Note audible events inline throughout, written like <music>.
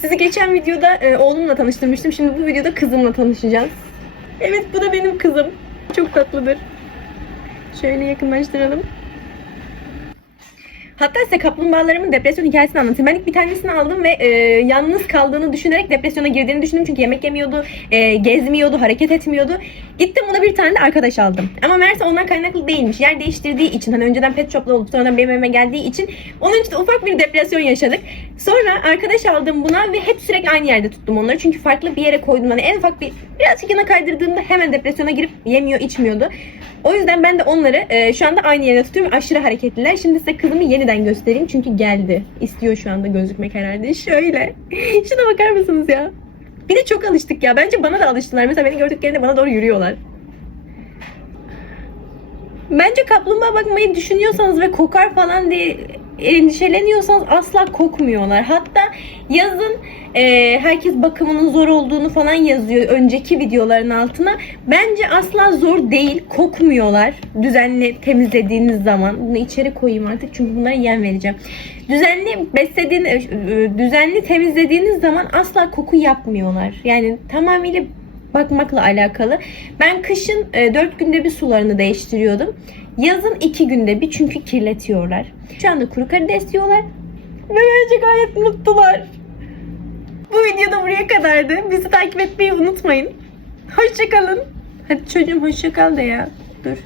Sizi geçen videoda e, oğlumla tanıştırmıştım. Şimdi bu videoda kızımla tanışacağız. Evet bu da benim kızım. Çok tatlıdır. Şöyle yakınlaştıralım. Hatta size kaplumbağalarımın depresyon hikayesini anlatayım. Ben ilk bir tanesini aldım ve e, yalnız kaldığını düşünerek depresyona girdiğini düşündüm. Çünkü yemek yemiyordu, e, gezmiyordu, hareket etmiyordu. Gittim buna bir tane de arkadaş aldım. Ama meğerse ondan kaynaklı değilmiş. Yer değiştirdiği için, hani önceden pet shop'la olup sonradan benim evime geldiği için onun için ufak bir depresyon yaşadık. Sonra arkadaş aldım buna ve hep sürekli aynı yerde tuttum onları. Çünkü farklı bir yere koydum. Hani en ufak bir birazcık yana kaydırdığımda hemen depresyona girip yemiyor, içmiyordu. O yüzden ben de onları e, şu anda aynı yere tutuyorum. Aşırı hareketliler. Şimdi size kızımı yeniden göstereyim. Çünkü geldi. İstiyor şu anda gözükmek herhalde. Şöyle. <laughs> Şuna bakar mısınız ya? Bir de çok alıştık ya. Bence bana da alıştılar. Mesela beni gördüklerinde bana doğru yürüyorlar. Bence kaplumbağa bakmayı düşünüyorsanız ve kokar falan diye endişeleniyorsanız asla kokmuyorlar. Hatta yazın e, herkes bakımının zor olduğunu falan yazıyor önceki videoların altına. Bence asla zor değil. Kokmuyorlar. Düzenli temizlediğiniz zaman. Bunu içeri koyayım artık çünkü bunlara yem vereceğim. Düzenli beslediğiniz, düzenli temizlediğiniz zaman asla koku yapmıyorlar. Yani tamamıyla bakmakla alakalı. Ben kışın 4 günde bir sularını değiştiriyordum. Yazın 2 günde bir çünkü kirletiyorlar. Şu anda kuru karides yiyorlar. Ve bence gayet mutlular. Bu video da buraya kadardı. Bizi takip etmeyi unutmayın. Hoşçakalın. Hadi çocuğum hoşçakal de ya. Dur.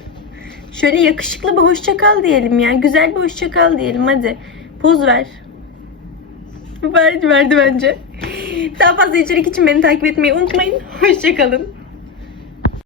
Şöyle yakışıklı bir hoşçakal diyelim ya. Güzel bir hoşçakal diyelim hadi. Poz ver. Verdi verdi bence. Daha fazla içerik için beni takip etmeyi unutmayın. Hoşçakalın.